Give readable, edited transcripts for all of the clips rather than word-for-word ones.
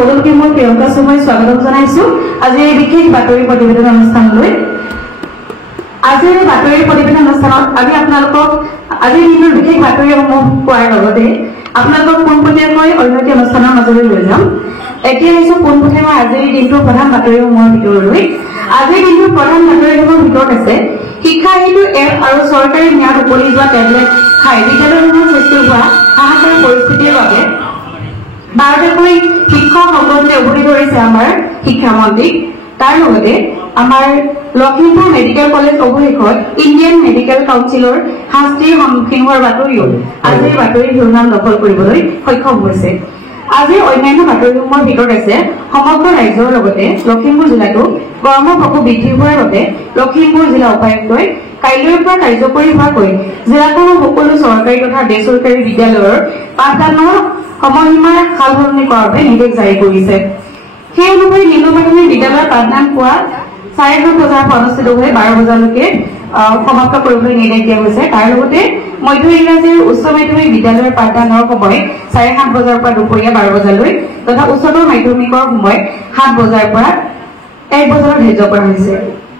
সকলোকে মই প্ৰিয়ংকা শৰ্মাই স্বাগতম জনাইছো আজি এই বিশেষ বাতৰি প্ৰতিবেদন অনুষ্ঠানলৈ। আজিৰ বাতৰি প্ৰতিবেদন অনুষ্ঠানত আমি আপোনালোকক আজিৰ দিনৰ বিশেষ বাতৰিসমূহ কোৱাৰ লগতে আপোনালোকক পোনপটীয়াকৈ অন্যটি অনুষ্ঠানৰ মাজলৈ লৈ যাম। এতিয়া আহিছো পোনপটীয়াকৈ মই আজিৰ দিনটোৰ প্ৰধান বাতৰিসমূহৰ ভিতৰলৈ। আজিৰ দিনটোৰ প্ৰধান বাতৰিসমূহৰ ভিতৰত আছে শিক্ষা সেতু এপ আৰু চৰকাৰী ম্যাদ উকলি যোৱা টেবলেট খাই বিদ্যালয়সমূহত সৃষ্টি হোৱা হাহাকাৰ পৰিস্থিতিৰ বাবে বাৰটাকৈ শিক্ষক সকলে উভতি ধৰিছে আমাৰ শিক্ষামন্ত্ৰীক। তাৰ লগতে আমাৰ লখিমপুৰ মেডিকেল কলেজ অৱশেষত ইণ্ডিয়ান মেডিকেল কাউন্সিলৰ শাস্তিৰ সন্মুখীন হোৱাৰ বাতৰিও আজিৰ বাতৰি শিৰোনাম দখল কৰিবলৈ সক্ষম হৈছে। আজিৰ অন্যান্য বাতৰিসমূহৰ ভিতৰত আছে সমগ্ৰ ৰাজ্যৰ লগতে লখিমপুৰ জিলাতো গৰমৰ প্ৰকোপ বৃদ্ধি হোৱাৰ বাবে লখিমপুৰ জিলা উপায়ুক্তই কাইলৈৰ পৰা কাৰ্যকৰী হোৱাকৈ জিলাখনৰ সকলো চৰকাৰী তথা বেচৰকাৰী বিদ্যালয়ৰ পাঠদানৰ সময়সীমা সাল সলনি কৰাৰ বাবে নিৰ্দেশ জাৰি কৰিছে। সেই অনুসৰি নিম্ন মাধ্যমিক বিদ্যালয়ৰ পাঠদান পুৱা 9:30 বজাৰ পৰা অনুষ্ঠিত হৈ 12 বজালৈকে সমাপ্ত কৰিবলৈ নিৰ্দেশ দিয়া হৈছে। তাৰ লগতে মধ্য ইংৰাজীৰ উচ্চ মাধ্যমিক বিদ্যালয়ৰ পাঠদানৰ সময় 7:30 বজাৰ পৰা দুপৰীয়া 12 বজালৈ তথা উচ্চতৰ মাধ্যমিকৰ সময় 7 বজাৰ পৰা 1 বজালৈ ধাৰ্য কৰা হৈছে।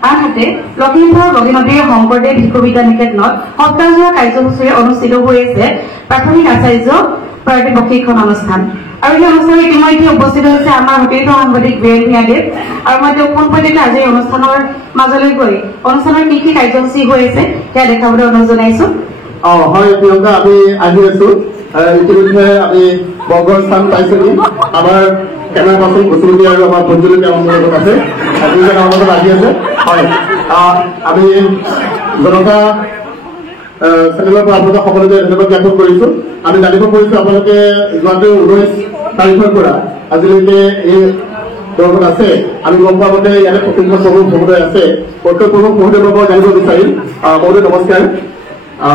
আনহাতে লখিমপুৰৰ বগীনদীৰ শংকৰদেৱ শিশু বিদ্যা নিকেতনত সপ্তাহজোৰা কাৰ্যসূচীৰে অনুষ্ঠিত হৈ আছে প্ৰাথমিক আচাৰ্য প্ৰাৰ্থী প্ৰশিক্ষণ অনুষ্ঠান। আৰু এই অনুষ্ঠানত ইতিমধ্যে উপস্থিত হৈছে আমাৰ অতিৰিক্ত সাংবাদিক বীৰেন ভূঞাদেৱ। আৰু মই তেওঁ পোনপটীয়াকৈ আজি অনুষ্ঠানৰ মাজলৈ গৈ অনুষ্ঠানৰ কি কি কাৰ্যসূচী হৈ আছে সেয়া দেখাবলৈ অনুৰোধ জনাইছো। হয় প্ৰিয়ংকা, আমি আহি আছো ইতিমধ্যে আমি বৰ্গৰ স্থান পাইছিলো। আমাৰ কেমেৰা পাৰ্চন বসুমতী আৰু আমাৰ ভঞ্জুলতী আমাৰ লগত আছে, দুজন আমাৰ লগত আহি আছে। হয়, আমি জনতা চেনেলৰ পৰা আপোনালোকে সকলোকে ধন্যবাদ জ্ঞাপন কৰিছো। আমি জানিব পাৰিছো আপোনালোকে যোৱাটো 19 তাৰিখৰ পৰা আজিলৈকে এই দৰ্শন আছে। আমি গম পোৱা মতে ইয়াতে প্ৰশিক্ষণ প্ৰমুখ মহোদয় আছে। প্ৰত্যেক প্ৰমুখ মহোদয়ৰ পৰা জানিব বিচাৰিম। মহোদয় নমস্কাৰ,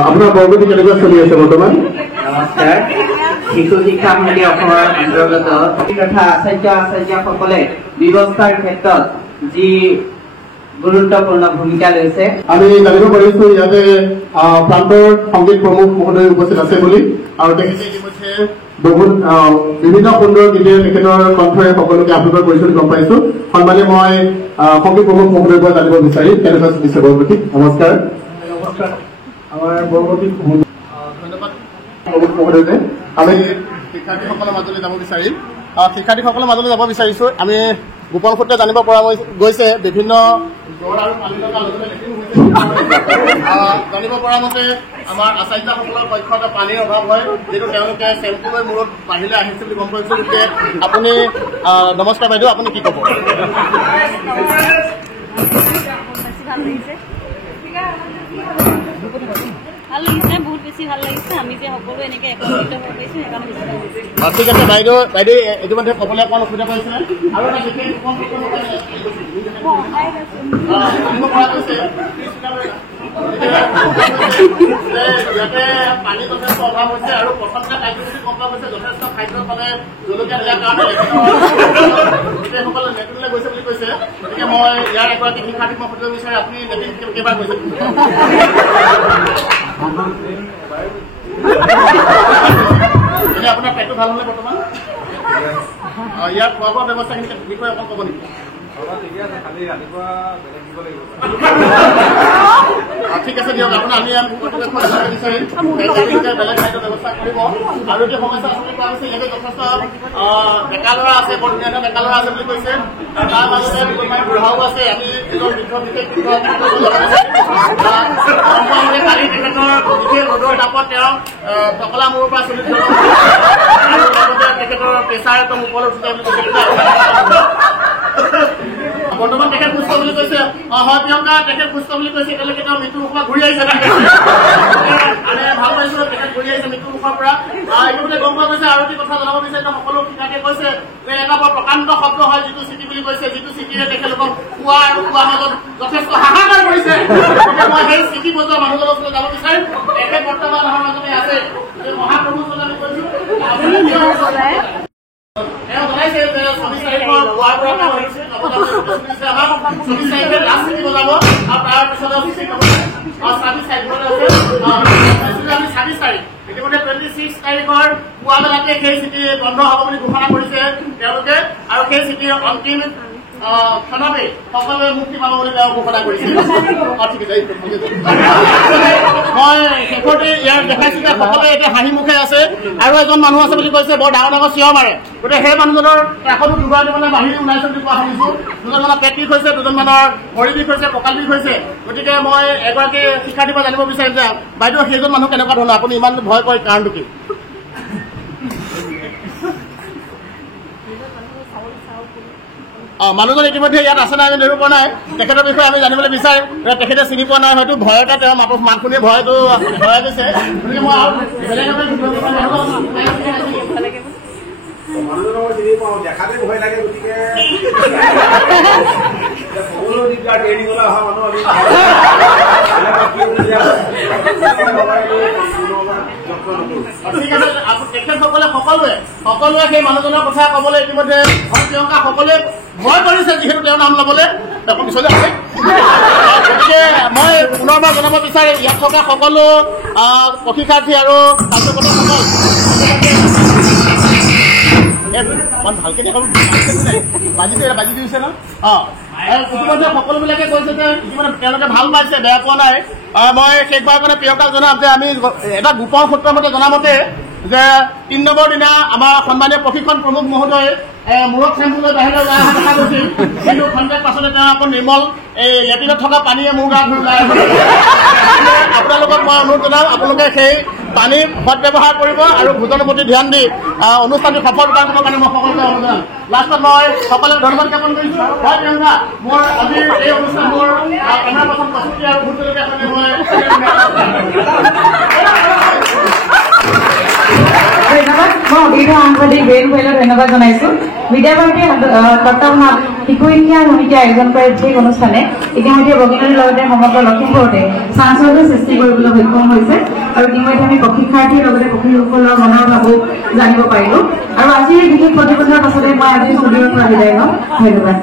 আপোনাৰ বৰগতি কেনেকুৱা চলি আছে বৰ্তমান? নমস্কাৰ। শিশু শিক্ষা সমিতি অসমৰ অন্তৰ্গত তথা আচাৰ্যসকলে ব্যৱস্থাৰ ক্ষেত্ৰত যি গুৰুত্বপূৰ্ণ ভূমিকা লৈছে আমি জানিব পাৰিছো ইয়াতে প্ৰান্তৰ সংগীত প্ৰমুখ মহোদয় উপস্থিত আছে বুলি। আৰু তেখেতে ইতিমধ্যে বহুত বিভিন্ন সুন্দৰ গীতেৰে তেখেতৰ কণ্ঠৰে সকলোকে আপ্লুত কৰিছো বুলি গম পাইছো। সন্মানীয় মই সংগীত প্ৰমুখ মহোদয়ৰ পৰা জানিব বিচাৰিম কেনেকুৱা চলিছে বৰগতি। নমস্কাৰ। নমস্কাৰ। আমাৰ বৰগতি ধন্যবাদ প্ৰমুখ মহোদয়কে। আমি শিক্ষাৰ্থীসকলৰ মাজলৈ যাব বিচাৰিম। শিক্ষাৰ্থীসকলৰ মাজলৈ যাব বিচাৰিছো। আমি গোপন সূত্ৰে জানিব পৰা গৈছে বিভিন্ন জানিব পৰা মতে আমাৰ আচাৰ্যসকলৰ পক্ষত পানীৰ অভাৱ হয়, যিটো তেওঁলোকে চেম্পু লৈ মূৰত বাহিৰলৈ আহিছে বুলি গম পাইছো। গতিকে আপুনি নমস্কাৰ বাইদেউ, আপুনি কি ক'ব? ভাল লাগিছে, বহুত বেছি ভাল লাগিছে। আমি যে সকলো এনেকে একত্ৰিত হৈ গৈছো সেইকাৰণে বেছি ভাল লাগিছে। ঠিক আছে বাইদেউ, ইতিমধ্যে ক'বলৈ অকণ অসুবিধা পাইছিলে আৰু এটা বিশেষ ইয়াতে পানী যথেষ্ট অভাৱ হৈছে আৰু প্ৰথমতে কাৰ্যসূচী গম পোৱা গৈছে যথেষ্ট খাদ্যৰ মানে জলকীয়া দিয়াৰ কাৰণে গোটেইসকলে নেটলৈ গৈছে বুলি কৈছে। গতিকে মই ইয়াৰ এগৰাকী শিক্ষাৰ্থীক মই সুধিব বিচাৰি আপুনি নেটিং কেইবাৰ গৈছে? আপোনাৰ পেটটো ভাল হ'লে বৰ্তমান ইয়াৰ খোৱা বোৱা ব্যৱস্থাখিনি বিষয়ে অকণ ক'ব নেকি? ঠিক আছে দিয়ক, আপোনাৰ আমি বিচাৰিম বেলেগ খাদ্য ব্যৱস্থা কৰিব। আৰু এতিয়া সমস্যা আচলতে কোৱা হৈছে ইয়াতে যথেষ্ট ডেকা ল'ৰা আছে, বৰ ধুনীয়া ধুনীয়া ডেকা ল'ৰা আছে বুলি কৈছে। তাৰ মাজতে দুজনমান বুঢ়াও আছে। আমি এজন বৃদ্ধ বিশেষ কালি তেখেতৰ বিশেষ ৰ'দৰ তাপত তেওঁ টকলা মূৰৰ পৰা চলি আৰু লগতে তেখেতৰ প্ৰেছাৰ একদম ওপৰলৈ উঠি যায় বুলি কৈছে। বৰ্তমান তেখেত সুস্থ বুলি কৈছে। হয় প্ৰিয়ংকা, তেখেত সুস্থ বুলি কৈছে। এতিয়ালৈকে তেওঁ মৃত্যু মুখৰ পৰা ঘূৰি আহিছে। মানে ভাল পাইছো তেখেত ঘূৰি আহিছে মৃত্যু মুখৰ পৰা। ইতিমধ্যে গম পোৱা গৈছে। আৰু কি কথা জনাব বিচাৰিছে সকলো শিক্ষাৰ্থীয়ে কৈছে যে এটা বৰ প্ৰকাণ্ড শব্দ হয় যিটো চিটি বুলি কৈছে, যিটো চিটিৰে তেখেতলোকক খোৱা আৰু খোৱা মাজত যথেষ্ট হাহাকাৰ কৰিছে। মই সেই চিটি বজোৱা মানুহজনৰ ওচৰলৈ যাব বিচাৰিম। তেখেত বৰ্তমান আমাৰ মাজতে আছে। মহাপ্ৰভু আমি কৈছো তেওঁ জনাইছে যে 24 তাৰিখৰ পুৱাৰ পৰা তেওঁ আহিছে 24 তাৰিখে লাষ্ট চিটি বজাব আৰু তাৰপিছত 26 তাৰিখ ইতিমধ্যে 26 তাৰিখৰ পুৱা বেলাতে সেই চিটি বন্ধ হ'ব বুলি ঘোষণা কৰিছে তেওঁলোকে। সেই চিঠিৰ অন্তিম খানাবে সকলোৱে মুক্তি পাব বুলি তেওঁ ঘোষণা কৰিছিল। মই শেষতে ইয়াৰ দেখাইছো যে সকলোৱে এতিয়া হাঁহি মুখে আছে আৰু এজন মানুহ আছে বুলি কৈছে বৰ ডাঙৰ ডাঙৰ চিঞৰ মাৰে। গতিকে সেই মানুহজনৰ কাষতো দুগৰাকী মানে বাহিৰ ওলাইছে বুলি কোৱা শুনিছো। দুজনমানৰ পেট বিষ হৈছে, দুজনমানৰ ভৰি বিষ হৈছে, কঁকাল বিষ হৈছে। গতিকে মই এগৰাকী শিক্ষাৰ্থীৰ পৰা জানিব বিচাৰিম যে বাইদেউ সেইজন মানুহ কেনেকুৱা ধৰণৰ, আপুনি ইমান ভয় কৰে কাৰণটো কি? মানুহজন ইতিমধ্যে ইয়াত আছে নাই আমি ধৰিব পৰা নাই। তেখেতৰ বিষয়ে আমি জানিবলৈ বিচাৰিম। তেখেতে চিনি পোৱা নাই, হয়তো ভয়তে তেওঁ মাত শুনি ভয়টো ভয় গৈছে। গতিকে মই আৰু বেলেগ দেখাতে ভয় লাগে, গতিকে সকলো দিগদাৰ ট্ৰেইনিঙলৈ অহা মানুহ তেখেতসকলে সকলোৱে সেই মানুহজনৰ কথা কবলৈ ইতিমধ্যে প্ৰিয়ংকা সকলোৱে ভয় কৰিছে, যিহেতু তেওঁৰ নাম লবলৈ পিছলৈ আছে। গতিকে মই পুনৰবাৰ জনাব বিচাৰিম ইয়াত থকা সকলো প্ৰশিক্ষাৰ্থী আৰু ছাত্ৰসকল ভালকে বাজি দিছে ন। ইতিমধ্যে সকলোবিলাকে কৈছে যে ইতিমধ্যে তেওঁলোকে ভাল পাইছে, বেয়া পোৱা নাই। মই শেষবাৰ মানে প্ৰিয়ংকাক জনাম যে আমি এটা গোপন সূত্ৰৰ মতে জনামতে যে ৩ নম্বৰ দিনা আমাৰ সন্মানীয় প্ৰশিক্ষণ প্ৰমুখ মহোদয়ে মূৰত চেম্পুলৈ বাহিৰলৈ ওলাই অহা দেখা গৈছিল, কিন্তু খন্তেক পাছতে তেওঁ আকৌ নিৰ্মল এই লেট্ৰিনত থকা পানীয়ে মোৰ গাত ধৰি ওলাই আহিছিল। আপোনালোকক মই অনুৰোধ জনাম আপোনালোকে সেই পানী সৎ ব্যৱহাৰ কৰিব আৰু ভোজনৰ প্ৰতি ধ্যান দি অনুষ্ঠানটো সফল কৰাৰ কাৰণে মই সকলোকে অনুৰোধ জনাম। লাষ্টত মই সকলোকে ধন্যবাদ জ্ঞাপন কৰিছো। হয় প্ৰিয়ংকা, মোৰ আজিৰ এই অনুষ্ঠান মোৰ কেমেৰা পাৰ্চন প্ৰস্তুতি আৰু ভোজলকীয়া মই ধন্যবাদ। মই অভিজ্ঞ সাংবাদিক বেন ভৈলক ধন্যবাদ জনাইছো। বিদ্যাভাৰতীৰ তত্ত্বাৱধানত শিশু শিক্ষা সমিতিয়ে আয়োজন কৰা ঠিক অনুষ্ঠানে ইতিমধ্যে বগীনদীৰ লগতে সমগ্ৰ লখিমপুৰতে চাঞ্চল্যৰ সৃষ্টি কৰিবলৈ সক্ষম হৈছে আৰু ইতিমধ্যে আমি প্ৰশিক্ষাৰ্থীৰ লগতে প্ৰশিক্ষকসকলৰ মনৰ ভাবো জানিব পাৰিলো। আৰু আজিৰ বিশেষ প্ৰতিবেদনৰ পাছতে মই আজি ষ্টুডিঅ'ৰ পৰা বিদায় লম। ধন্যবাদ।